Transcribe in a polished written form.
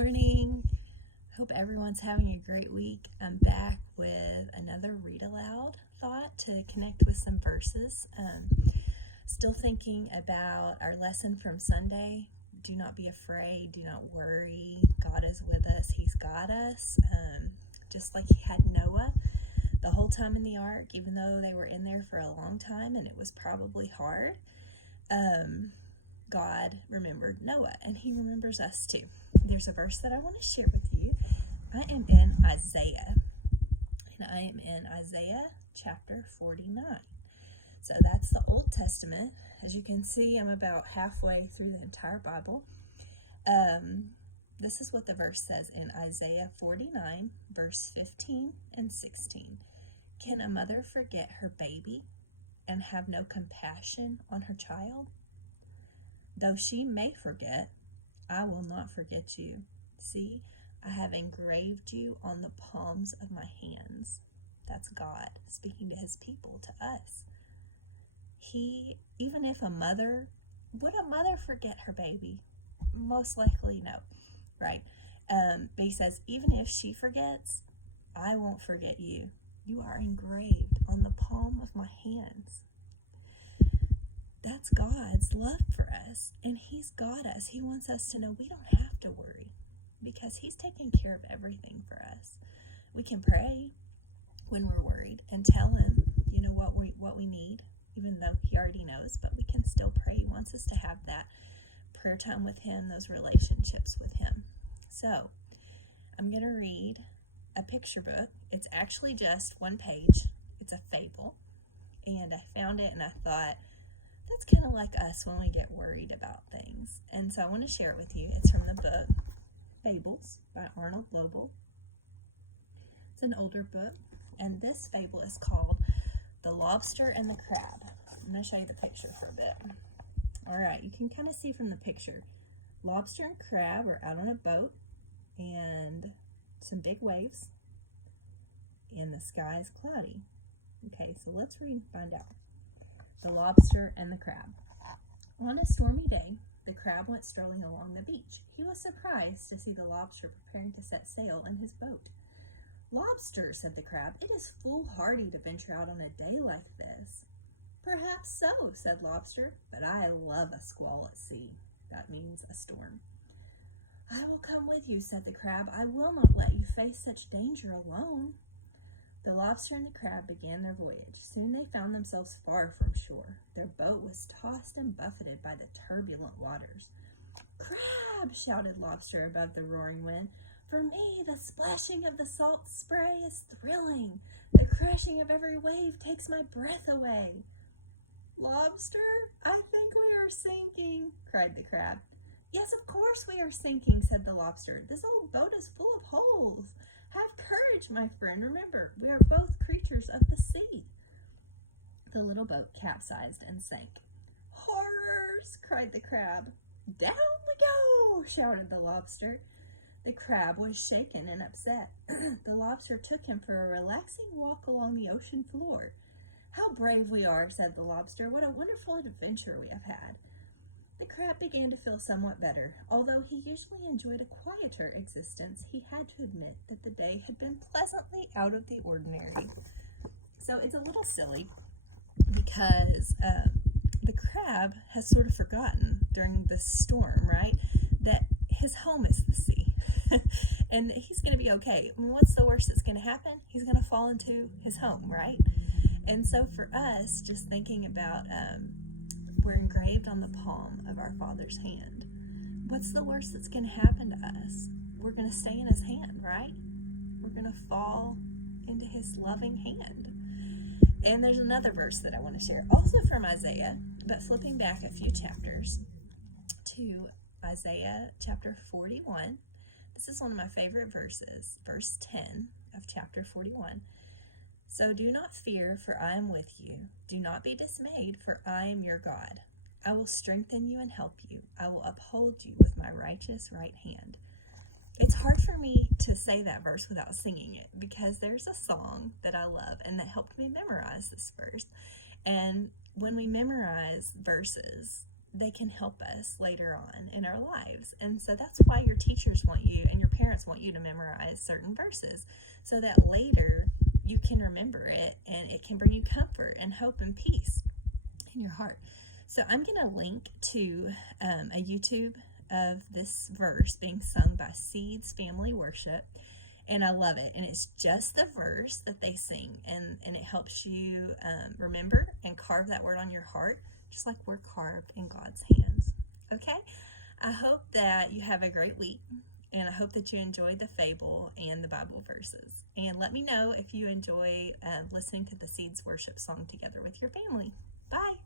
morning. Hope everyone's having a great week. I'm back with another Read-Aloud thought to connect with some verses. Still thinking about our lesson from Sunday. Do not be afraid. Do not worry. God is with us. He's got us. Just like he had Noah the whole time in the ark, even though they were in there for a long time and it was probably hard. God remembered Noah, and he remembers us too. There's a verse that I want to share with you. I am in Isaiah, and I am in Isaiah chapter 49. So that's the Old Testament. As you can see, I'm about halfway through the entire Bible. This is what the verse says in Isaiah 49, verse 15 and 16. Can a mother forget her baby and have no compassion on her child? Though she may forget, I will not forget you. See, I have engraved you on the palms of my hands. That's God speaking to his people, to us. Even if would a mother forget her baby? Most likely no, right? But he says, even if she forgets, I won't forget you. You are engraved on the palm of my hands. That's God's love for us, and he's got us. He wants us to know we don't have to worry because he's taking care of everything for us. We can pray when we're worried and tell him, what we need, even though he already knows, but we can still pray. He wants us to have that prayer time with him, those relationships with him. So I'm going to read a picture book. It's actually just one page. It's a fable, and I found it and I thought, that's kind of like us when we get worried about things. And so I want to share it with you. It's from the book Fables by Arnold Lobel. It's an older book, and this fable is called The Lobster and the Crab. I'm going to show you the picture for a bit. All right, you can kind of see from the picture, lobster and crab are out on a boat, and some big waves, and the sky is cloudy. Okay, so let's read and find out. The Lobster and the Crab. On a stormy day, the crab went strolling along the beach. He was surprised to see the lobster preparing to set sail in his boat. Lobster, said the crab, it is foolhardy to venture out on a day like this. Perhaps so, said Lobster, but I love a squall at sea. That means a storm. I will come with you, said the crab. I will not let you face such danger alone. The lobster and the crab began their voyage. Soon they found themselves far from shore. Their boat was tossed and buffeted by the turbulent waters. Crab, shouted Lobster above the roaring wind. For me, the splashing of the salt spray is thrilling. The crashing of every wave takes my breath away. Lobster, I think we are sinking, cried the crab. Yes, of course we are sinking, said the lobster. This old boat is full of holes. Have courage, my friend. Remember, we are both creatures of the sea. The little boat capsized and sank. Horrors, cried the crab. Down we go, shouted the lobster. The crab was shaken and upset. The lobster took him for a relaxing walk along the ocean floor. How brave we are, said the lobster. What a wonderful adventure we have had. The crab began to feel somewhat better. Although he usually enjoyed a quieter existence, he had to admit that the day had been pleasantly out of the ordinary. So it's a little silly because the crab has sort of forgotten during this storm, right, that his home is the sea. And he's going to be okay. I mean, what's the worst that's going to happen? He's going to fall into his home, right? And so for us, just thinking about we're engraved on the palm of our Father's hand. What's the worst that's going to happen to us? We're going to stay in his hand, right? We're going to fall into his loving hand. And there's another verse that I want to share, also from Isaiah, but flipping back a few chapters to Isaiah chapter 41. This is one of my favorite verses, verse 10 of chapter 41. So do not fear, for I am with you. Do not be dismayed, for I am your God. I will strengthen you and help you. I will uphold you with my righteous right hand. It's hard for me to say that verse without singing it because there's a song that I love and that helped me memorize this verse. And when we memorize verses, they can help us later on in our lives. And so that's why your teachers want you and your parents want you to memorize certain verses, so that later you can remember it and it can bring you comfort and hope and peace in your heart. So I'm going to link to a YouTube of this verse being sung by Seeds Family Worship. And I love it. And it's just the verse that they sing. And it helps you remember and carve that word on your heart, just like we're carved in God's hands. Okay? I hope that you have a great week. And I hope that you enjoyed the Fable and the Bible verses. And let me know if you enjoy listening to the Seeds Worship song together with your family. Bye.